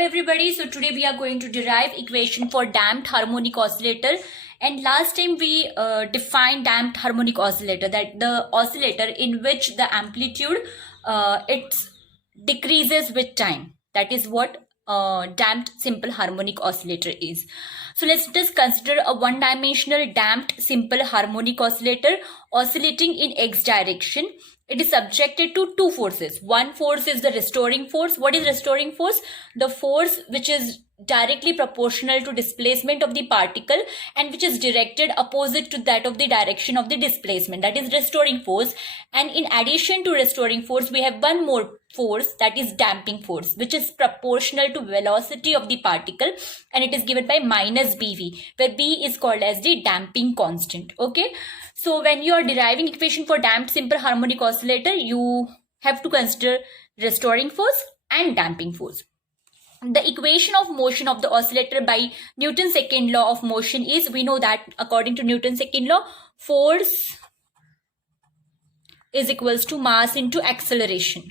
everybody, so today we are going to derive equation for damped harmonic oscillator. And last time we defined damped harmonic oscillator, that the oscillator in which the amplitude it decreases with time. That is what damped simple harmonic oscillator is. So let's just consider a one-dimensional damped simple harmonic oscillator oscillating in x direction. It is subjected to two forces. One force is the restoring force. What is restoring force? The force which is directly proportional to displacement of the particle and which is directed opposite to that of the direction of the displacement. That is restoring force. And in addition to restoring force, we have one more force, that is damping force, which is proportional to velocity of the particle, and it is given by minus bv, where b is called as the damping constant. Okay, so when you are deriving equation for damped simple harmonic oscillator, you have to consider restoring force and damping force. The equation of motion of the oscillator by Newton's second law of motion is, we know that according to Newton's second law, force is equals to mass into acceleration.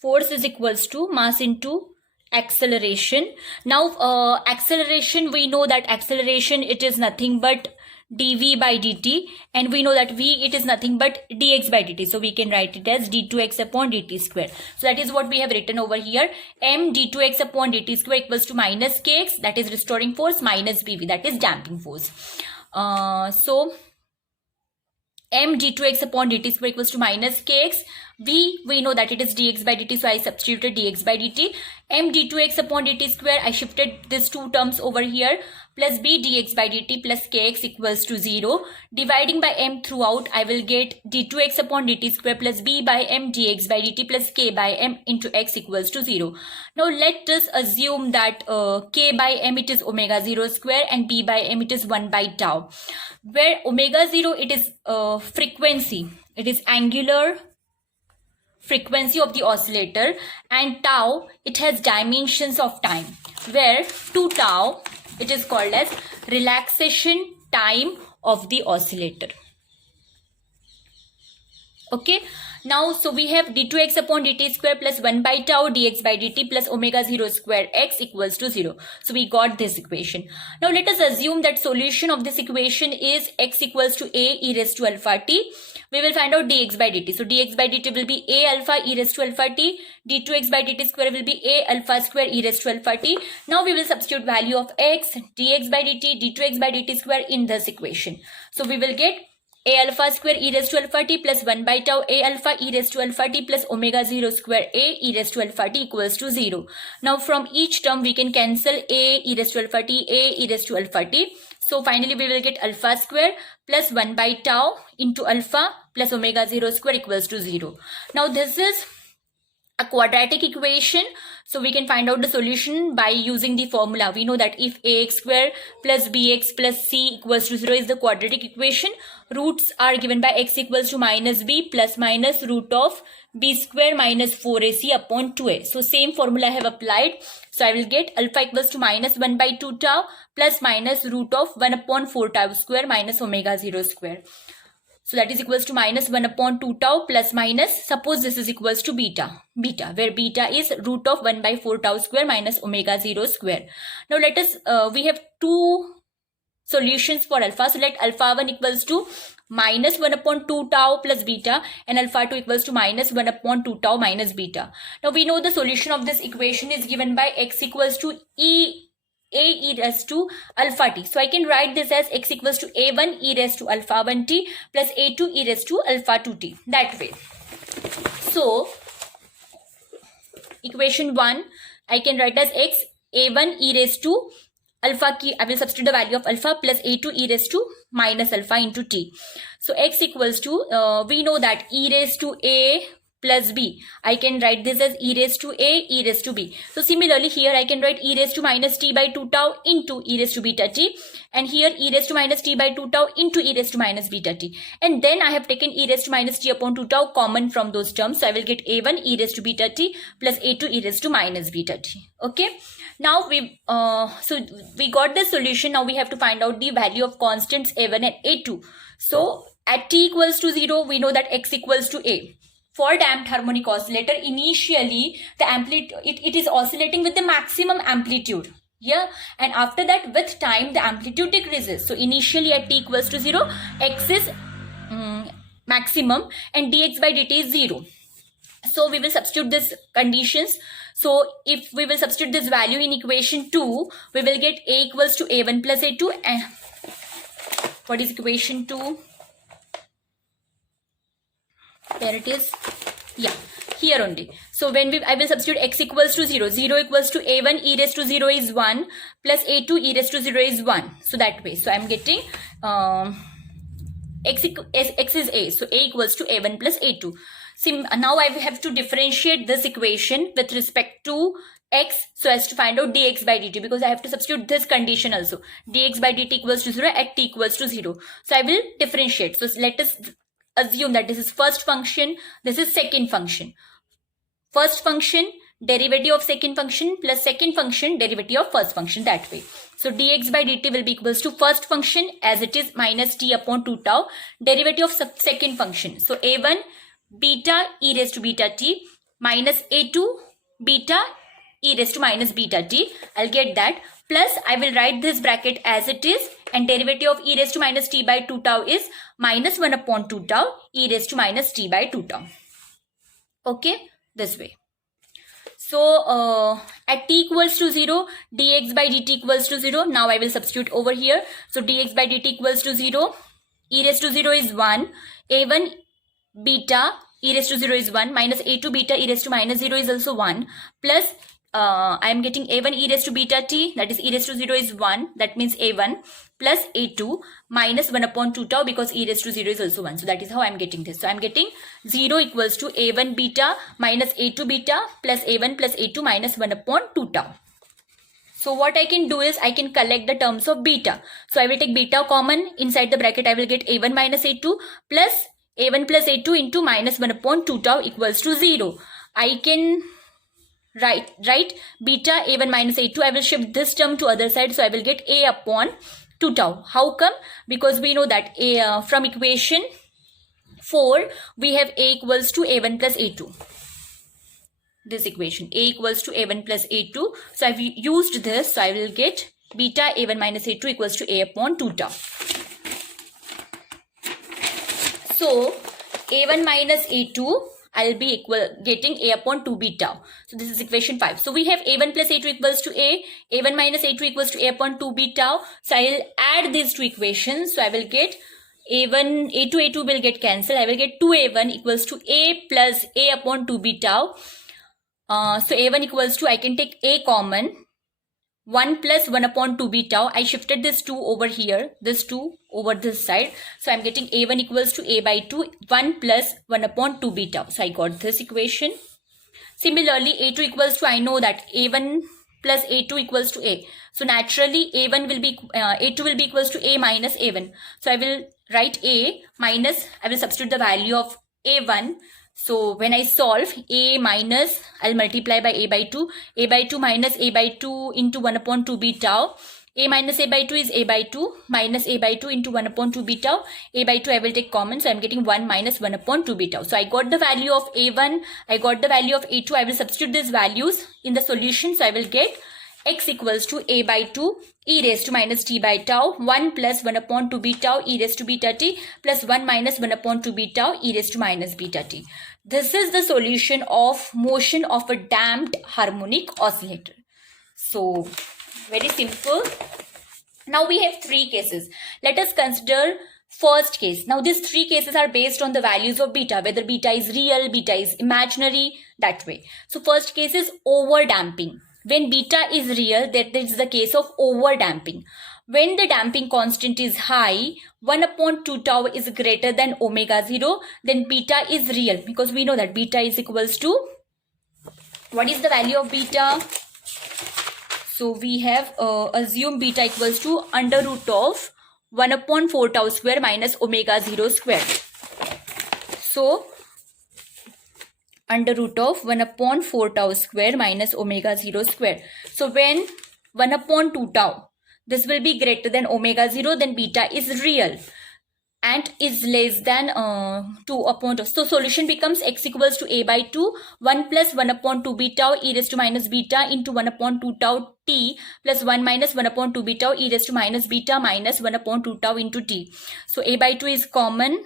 Force is equals to mass into acceleration. Now acceleration, we know that acceleration, it is nothing but dv by dt, and we know that v, it is nothing but dx by dt, so we can write it as d2x upon dt square. So that is what we have written over here. M d2x upon dt square equals to minus kx, that is restoring force, minus bv, that is damping force. So m d2x upon dt square equals to minus kx. V, we know that it is dx by dt, so I substituted dx by dt. M d2x upon dt square, I shifted these two terms over here, plus b dx by dt plus kx equals to 0. Dividing by m throughout, I will get d2x upon dt square plus b by m dx by dt plus k by m into x equals to 0. Now let us assume that k by m, it is omega 0 square, and b by m, it is 1 by tau, where omega 0, it is frequency, it is angular frequency of the oscillator, and tau, it has dimensions of time, where 2 tau, it is called as relaxation time of the oscillator. Okay, now so we have d2x upon dt square plus 1 by tau dx by dt plus omega 0 square x equals to 0. So we got this equation. Now let us assume that solution of this equation is x equals to a e raised to alpha t. We will find out dx by dt. So dx by dt will be a alpha e raised to alpha t. d2x by dt square will be a alpha square e raised to alpha t. Now we will substitute value of x, dx by dt, d2x by dt square in this equation. So we will get a alpha square e raised to alpha t plus 1 by tau a alpha e raised to alpha t plus omega 0 square a e raised to alpha t equals to 0. Now from each term we can cancel a e raised to alpha t, a e raised to alpha t. So finally we will get alpha square plus 1 by tau into alpha plus omega 0 square equals to 0. Now this is a quadratic equation, so we can find out the solution by using the formula. We know that if ax square plus bx plus c equals to 0 is the quadratic equation, roots are given by x equals to minus b plus minus root of b square minus 4ac upon 2a. So same formula I have applied. So I will get alpha equals to minus 1 by 2 tau plus minus root of 1 upon 4 tau square minus omega 0 square. So that is equals to minus 1 upon 2 tau plus minus, suppose this is equals to beta, where beta is root of 1 by 4 tau square minus omega 0 square. Now let us, we have two solutions for alpha. So let alpha 1 equals to minus 1 upon 2 tau plus beta, and alpha 2 equals to minus 1 upon 2 tau minus beta. Now we know the solution of this equation is given by x equals to a e raised to alpha t. So I can write this as x equals to a1 e raised to alpha 1 t plus a2 e raised to alpha 2 t, that way. So equation 1 I can write as x a1 e raised to alpha key, I will substitute the value of alpha plus a2 e raised to minus alpha into t. So x equals to, we know that e raised to a plus b, I can write this as e raised to a e raised to b. So similarly here I can write e raised to minus t by 2 tau into e raised to beta t, and here e raised to minus t by 2 tau into e raised to minus beta t, and then I have taken e raised to minus t upon 2 tau common from those terms. So I will get a1 e raised to beta t plus a2 e raised to minus beta t. Okay, now we got the solution. Now we have to find out the value of constants a1 and a2. So at t equals to 0, we know that x equals to a. for damped harmonic oscillator, initially the amplitude, it is oscillating with the maximum amplitude. Yeah, and after that with time the amplitude decreases. So initially at t equals to 0, x is maximum and dx by dt is 0. So we will substitute these conditions. So if we will substitute this value in equation 2, we will get a equals to a1 plus a2. And what is equation 2? There it is. Yeah, here only. So when I will substitute x equals to 0, 0 equals to a1 e raised to 0 is 1 plus a2 e raised to 0 is 1. So that way. So I am getting x is a. So a equals to a1 plus a2. Now I have to differentiate this equation with respect to x so as to find out dx by dt, because I have to substitute this condition also. Dx by dt equals to 0 at t equals to 0. So I will differentiate. So let us assume that this is first function, this is second function. First function, derivative of second function plus second function, derivative of first function, that way. So dx by dt will be equals to first function as it is minus t upon 2 tau, derivative of second function. So a1 beta e raised to beta t minus a2 beta e raised to minus beta t. I'll get that. Plus I will write this bracket as it is, and derivative of e raised to minus t by 2 tau is minus 1 upon 2 tau e raised to minus t by 2 tau. Okay, this way. So at t equals to 0, dx by dt equals to 0. Now I will substitute over here. So dx by dt equals to 0. E raised to 0 is 1. a1 beta e raised to 0 is 1 minus a2 beta e raised to minus 0 is also 1 plus I am getting a1 e raised to beta t, that is e raised to 0 is 1, that means a1 plus a2 minus 1 upon 2 tau, because e raised to 0 is also 1. So that is how I am getting this. So I am getting 0 equals to a1 beta minus a2 beta plus a1 plus a2 minus 1 upon 2 tau. So what I can do is I can collect the terms of beta. So I will take beta common. Inside the bracket I will get a1 minus a2 plus a1 plus a2 into minus 1 upon 2 tau equals to 0. I can write beta a1 minus a2. I will shift this term to other side. So I will get a upon 2 tau. How come? Because we know that from equation 4 we have a equals to a1 plus a2. This equation a equals to a1 plus a2. So I have used this. So I will get beta a1 minus a2 equals to a upon 2 tau. So a1 minus a2 I'll be getting a upon 2 beta. So this is equation 5. So we have a1 plus a2 equals to a1 minus a2 equals to a upon 2 beta. So I'll add these two equations. So I will get a2 will get cancelled. I will get 2a1 equals to a plus a upon 2 beta. So a1 equals to, I can take a common, 1 plus 1 upon 2 beta. I shifted this 2 over here, this 2 over this side. So I'm getting a1 equals to a by 2, 1 plus 1 upon 2 beta. So I got this equation. Similarly, a2 equals to, I know that a1 plus a2 equals to a. So naturally a1 will be, a2 will be equals to a minus a1. So I will write a minus, I will substitute the value of a1. So when I solve a minus, I'll multiply by a by 2. A by 2 minus a by 2 into 1 upon 2 beta. A minus a by 2 is a by 2 minus a by 2 into 1 upon 2 beta. A by 2 I will take common. So I'm getting 1 minus 1 upon 2 beta. So I got the value of a1. I got the value of a2. I will substitute these values in the solution. So I will get x equals to a by 2 e raised to minus t by tau, 1 plus 1 upon 2 beta e raised to beta t plus 1 minus 1 upon 2 beta e raised to minus beta t. This is the solution of motion of a damped harmonic oscillator. So very simple. Now we have 3 cases. Let us consider first case. Now these 3 cases are based on the values of beta, whether beta is real, beta is imaginary, that way. So first case is over damping. When beta is real, that is the case of over damping. When the damping constant is high, 1 upon 2 tau is greater than omega 0, then beta is real, because we know that beta is equals to, what is the value of beta? So we have assumed beta equals to under root of 1 upon 4 tau square minus omega 0 square. So under root of 1 upon 4 tau square minus omega 0 square. So when 1 upon 2 tau, this will be greater than omega 0, then beta is real. and is less than 2 upon 2. So solution becomes x equals to a by 2, 1 plus 1 upon 2 b tau e raised to minus beta into 1 upon 2 tau t plus 1 minus 1 upon 2 b tau e raised to minus beta minus 1 upon 2 tau into t. So a by 2 is common.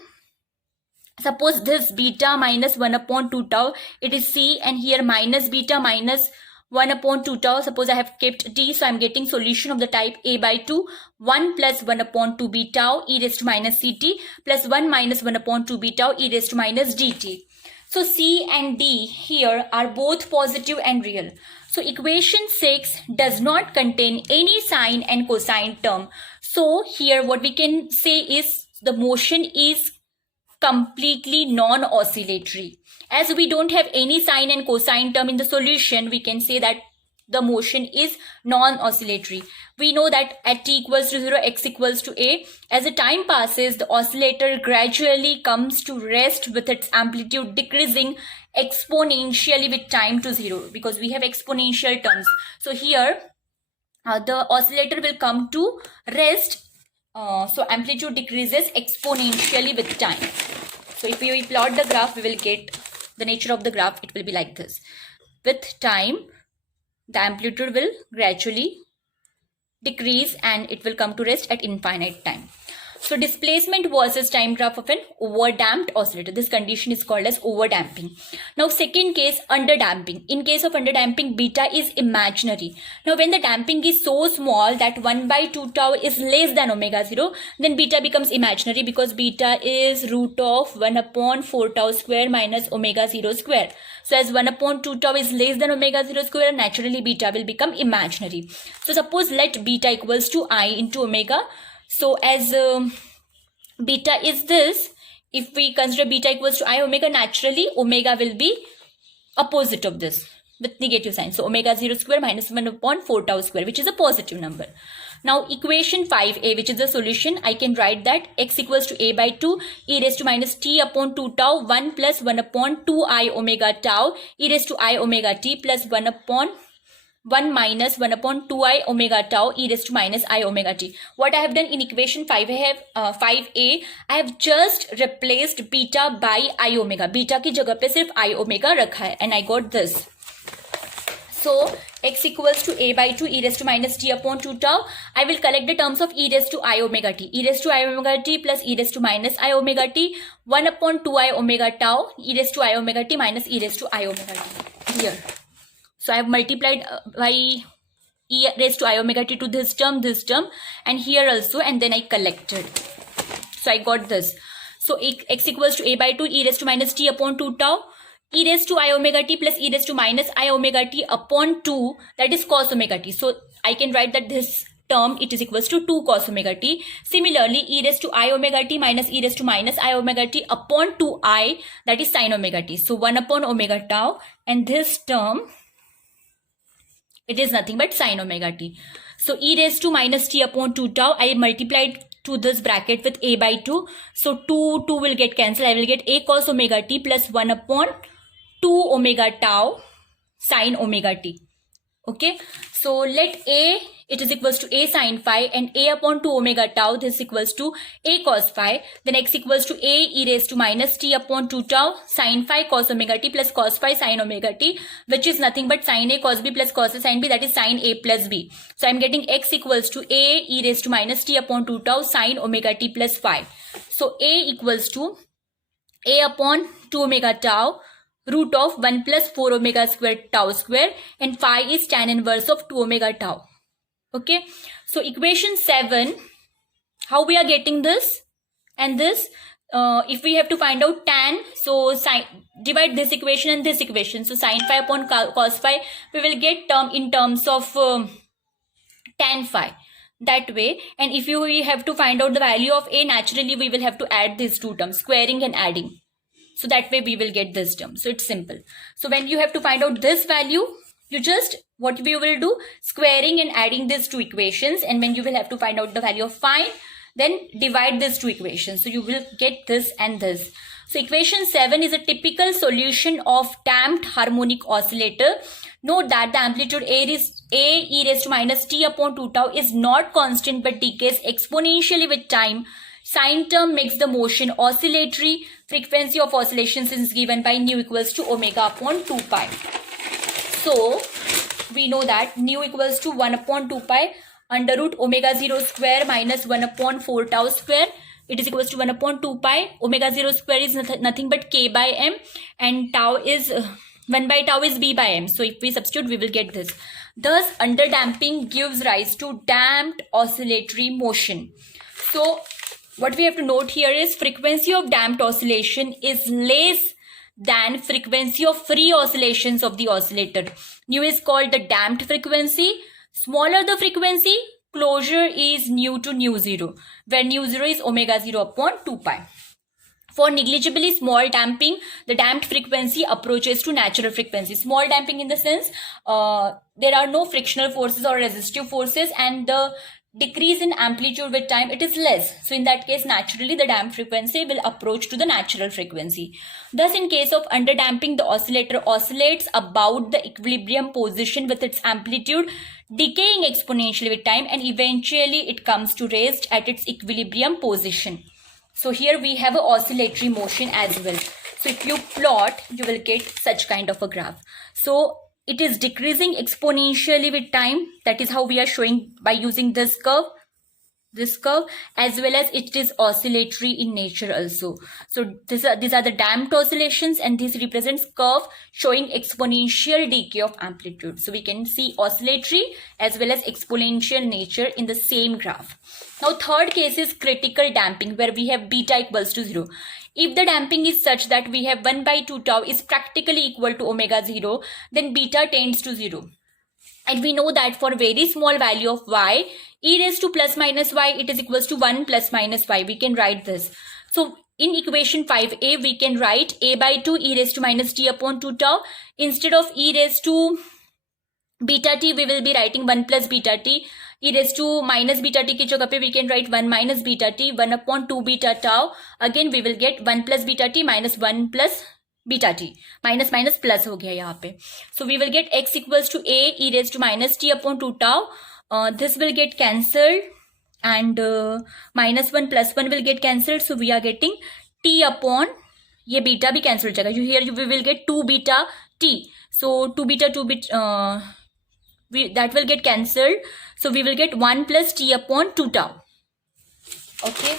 Suppose this beta minus 1 upon 2 tau, it is c, and here minus beta minus 1 upon 2 tau. Suppose I have kept t, so I am getting solution of the type a by 2, 1 plus 1 upon 2 b tau e raised to minus ct plus 1 minus 1 upon 2 b tau e raised to minus dt. So c and d here are both positive and real. So equation 6 does not contain any sine and cosine term. So here what we can say is the motion is completely non-oscillatory. As we don't have any sine and cosine term in the solution, we can say that the motion is non-oscillatory. We know that at t equals to 0, x equals to a. As the time passes, the oscillator gradually comes to rest with its amplitude decreasing exponentially with time to 0, because we have exponential terms. So here the oscillator will come to rest. So amplitude decreases exponentially with time. So if we plot the graph, we will get the nature of the graph. It will be like this. With time, the amplitude will gradually decrease and it will come to rest at infinite time. So displacement versus time graph of an overdamped oscillator. This condition is called as overdamping. Now second case, underdamping. In case of underdamping, beta is imaginary. Now when the damping is so small that 1 by 2 tau is less than omega 0, then beta becomes imaginary, because beta is root of 1 upon 4 tau square minus omega 0 square. So as 1 upon 2 tau is less than omega 0 square, naturally beta will become imaginary. So suppose let beta equals to I into omega. So as beta is this, if we consider beta equals to I omega, naturally omega will be opposite of this with negative sign. So omega 0 square minus 1 upon 4 tau square, which is a positive number. Now equation 5a, which is the solution, I can write that x equals to a by 2 e raised to minus t upon 2 tau 1 plus 1 upon 2 I omega tau e raised to I omega t plus 1 upon 1 minus 1 upon 2i omega tau e raised to minus I omega t. What I have done in equation 5a, I have just replaced beta by I omega. Beta की जगह पे सिर्फ I omega रखा है, and I got this. So x equals to a by 2 e raised to minus t upon 2 tau. I will collect the terms of e raised to I omega t. E raised to I omega t plus e raised to minus I omega t. 1 upon 2i omega tau e raised to I omega t minus e raised to I omega t. Here. So I have multiplied by e raised to I omega t to this term, and here also, and then I collected. So I got this. So x equals to a by 2 e raised to minus t upon 2 tau, e raised to I omega t plus e raised to minus I omega t upon 2, that is cos omega t. So I can write that this term, it is equals to 2 cos omega t. Similarly, e raised to I omega t minus e raised to minus I omega t upon 2i, that is sin omega t. So 1 upon omega tau, and this term, it is nothing but sin omega t. So e raised to minus t upon 2 tau, I multiplied to this bracket with a by 2. So 2 will get cancelled. I will get a cos omega t plus 1 upon 2 omega tau sin omega t. Okay. So let a, it is equals to a sin phi, and a upon 2 omega tau, this is equals to a cos phi. Then x equals to a e raised to minus t upon 2 tau sin phi cos omega t plus cos phi sin omega t, which is nothing but sin a cos b plus cos a sin b, that is sin a plus b. So I am getting x equals to a e raised to minus t upon 2 tau sin omega t plus phi. So a equals to a upon 2 omega tau root of 1 plus 4 omega square tau square, and phi is tan inverse of 2 omega tau. Okay. So equation 7, how we are getting this and this? If we have to find out tan, so divide this equation and this equation. So sin phi upon cos phi, we will get term in terms of tan phi. That way. And if we have to find out the value of a, naturally we will have to add these two terms, squaring and adding. So that way we will get this term. So it's simple. So when you have to find out this value, you just, what we will do, squaring and adding these two equations. And when you will have to find out the value of phi, then divide these two equations. So you will get this and this. So equation 7 is a typical solution of damped harmonic oscillator. Note that the amplitude a e raised to minus t upon 2 tau is not constant but decays exponentially with time. Sine term makes the motion oscillatory. Frequency of oscillations is given by nu equals to omega upon 2 pi. So we know that nu equals to 1 upon 2 pi under root omega 0 square minus 1 upon 4 tau square. It is equals to 1 upon 2 pi. Omega 0 square is nothing but k by m, and tau is 1 by tau is b by m. So if we substitute, we will get this. Thus, underdamping gives rise to damped oscillatory motion. So what we have to note here is frequency of damped oscillation is less than frequency of free oscillations of the oscillator. Nu is called the damped frequency. Smaller the frequency, closure is nu to nu 0, where nu 0 is omega 0 upon 2 pi. For negligibly small damping, the damped frequency approaches to natural frequency. Small damping in the sense there are no frictional forces or resistive forces, and the decrease in amplitude with time, it is less. So in that case, naturally the damped frequency will approach to the natural frequency. Thus, in case of underdamping, the oscillator oscillates about the equilibrium position with its amplitude decaying exponentially with time, and eventually it comes to rest at its equilibrium position. So here we have an oscillatory motion as well. So if you plot, you will get such kind of a graph. So it is decreasing exponentially with time. That is how we are showing by using this curve, as well as it is oscillatory in nature also. So these are the damped oscillations, and this represents curve showing exponential decay of amplitude. So we can see oscillatory as well as exponential nature in the same graph. Now third case is critical damping, where we have beta equals to 0. If the damping is such that we have 1 by 2 tau is practically equal to omega 0, then beta tends to 0. And we know that for very small value of y, e raised to plus minus y, it is equals to 1 plus minus y. We can write this. So in equation 5a, we can write a by 2 e raised to minus t upon 2 tau. Instead of e raised to beta t, we will be writing 1 plus beta t. E raised to minus beta t की जगह पे we can write 1 minus beta t, 1 upon 2 beta tau. Again we will get 1 plus beta t minus 1 plus beta t. Minus minus plus हो गया यहाँ पे. So we will get x equals to a e raised to minus t upon 2 tau. This will get cancelled, and minus 1 plus 1 will get cancelled. So we are getting t upon, ये beta भी cancel हो जाएगा. Here we will get 2 beta t. So 2 beta that will get cancelled. So we will get 1 plus t upon 2 tau. Okay.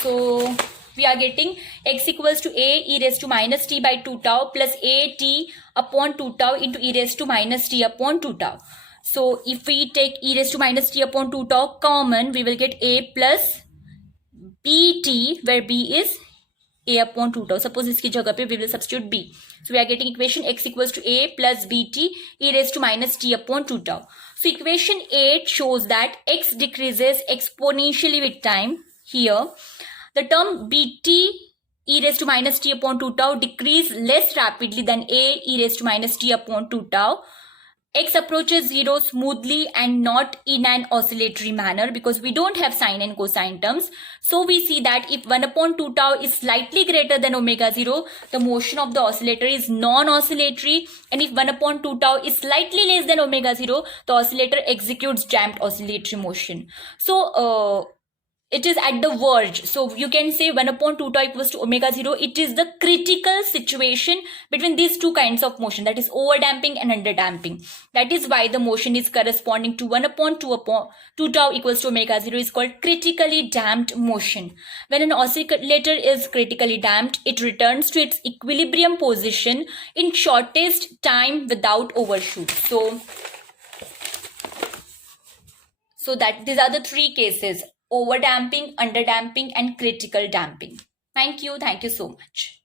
So we are getting x equals to a e raised to minus t by 2 tau plus a t upon 2 tau into e raised to minus t upon 2 tau. So if we take e raised to minus t upon 2 tau common, we will get a plus bt, where b is a upon 2 tau. Suppose इसकी जगह पे we will substitute b. So we are getting equation x equals to a plus bt e raised to minus t upon 2 tau. So equation 8 shows that x decreases exponentially with time. Here, the term bt e raised to minus t upon 2 tau decrease less rapidly than a e raised to minus t upon 2 tau. X approaches 0 smoothly and not in an oscillatory manner, because we don't have sine and cosine terms. So we see that if 1 upon 2 tau is slightly greater than omega 0, the motion of the oscillator is non-oscillatory. And if 1 upon 2 tau is slightly less than omega 0, the oscillator executes damped oscillatory motion. So it is at the verge. So you can say 1 upon 2 tau equals to omega 0. It is the critical situation between these two kinds of motion, that is overdamping and underdamping. That is why the motion is corresponding to 1 upon 2 tau equals to omega 0 is called critically damped motion. When an oscillator is critically damped, it returns to its equilibrium position in shortest time without overshoot. So that these are the three cases: overdamping, underdamping, and critical damping. Thank you so much.